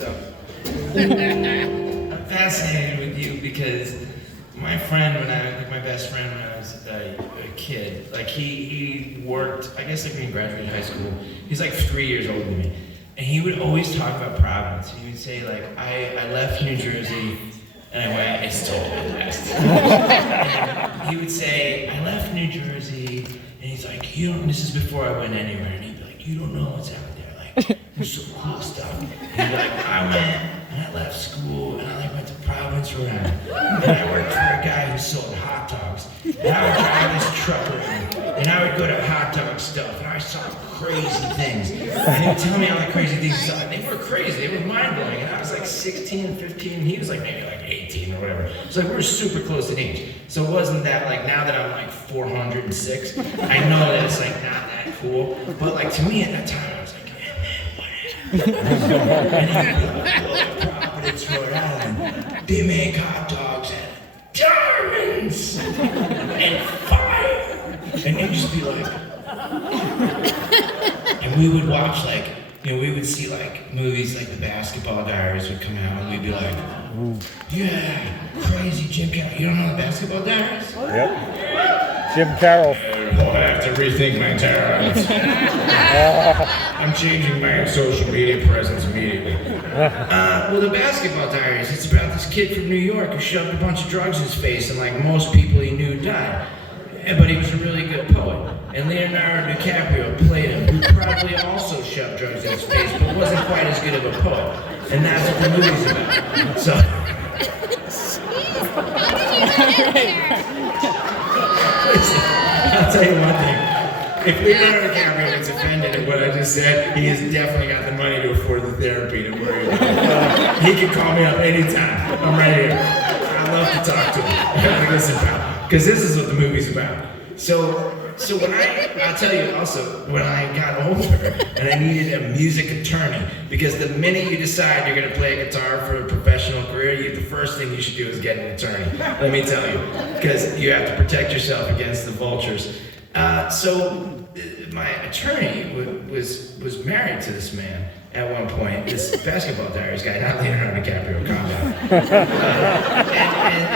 stuff. I'm fascinated with you because my best friend when I was a kid, like he worked, I guess like when he graduated high school, he's like 3 years older than me. And he would always talk about Providence. He would say like, I left New Jersey and I went, it's totally the West. He would say, I left New Jersey, and he's like, this is before I went anywhere, and he'd be like, you don't know what's out there, like, there's some cool stuff. And he'd be like, I went, and I left school, and I like went to Providence, Rhode Island, and I worked for a guy who sold hot dogs, and I would drive this truck around, and I would go to hot dog stuff, and I saw crazy things, and he would tell me all the crazy things he saw, and they were crazy, they were mind-blowing, and I was like 16, 15, and he was like maybe like 18 or whatever. So like we were super close in age. So it wasn't that like now that I'm like 406, I know that it's like not that cool. But like to me at that time I was like, Providence, Rhode Island, they make hot dogs and diamonds and fire. And you'd just be like, and we would watch like, we would see like movies like the Basketball Diaries would come out and we'd be like, yeah, crazy Jim Carroll. You don't know the Basketball Diaries? Yep. Jim Carroll. Well, I have to rethink my entire life. I'm changing my social media presence immediately. Well, the Basketball Diaries, it's about this kid from New York who shoved a bunch of drugs in his face and like most people he knew died. But he was a really good poet. And Leonardo DiCaprio played him, who probably also shoved drugs in his face, but wasn't quite as good of a poet. And that's what the movie's about. So. Listen, I'll tell you one thing. If Leonardo DiCaprio gets offended at what I just said, he has definitely got the money to afford the therapy to worry about. He can call me up anytime. I'm right here. I love to talk to him. Listen, pal, because this is what the movie's about. So when I'll tell you also, when I got older and I needed a music attorney, because the minute you decide you're gonna play a guitar for a professional career, the first thing you should do is get an attorney. Let me tell you, because you have to protect yourself against the vultures. So my attorney was married to this man at one point, this Basketball Diaries guy, not Leonardo DiCaprio, calm down.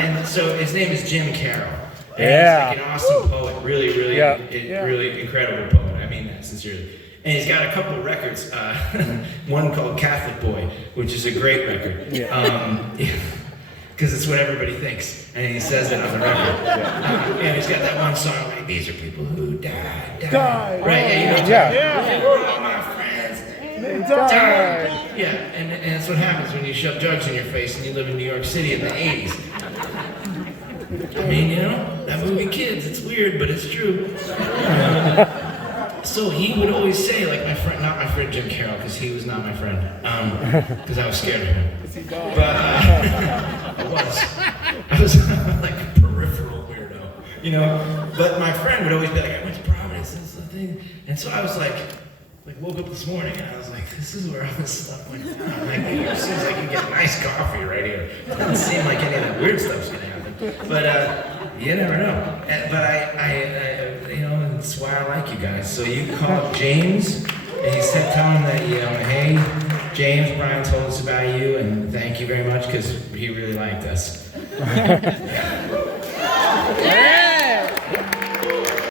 And so his name is Jim Carroll. And he's like an awesome poet, really incredible poet. I mean that sincerely. And he's got a couple of records, one called Catholic Boy, which is a great record. Because it's what everybody thinks, and he says it on the record. And he's got that one song like, these are people who died. Right, we're all my friends. They died. Yeah, and that's what happens when you shove drugs in your face and you live in New York City in the 80s. I mean, that movie Kids, it's weird, but it's true. So he would always say, like my friend, not my friend Jim Carroll, because he was not my friend, because I was scared of him. But I was like a peripheral weirdo, But my friend would always be like, I went to Providence, this is the thing. And so I was like woke up this morning and I was like, this is where all this stuff went down. Like, it seems like you get nice coffee right here. It doesn't seem like any of that weird stuff's gonna happen. But you never know. But I that's why I like you guys. So you call up James and you tell him that, hey, James, Brian told us about you and thank you very much because he really liked us.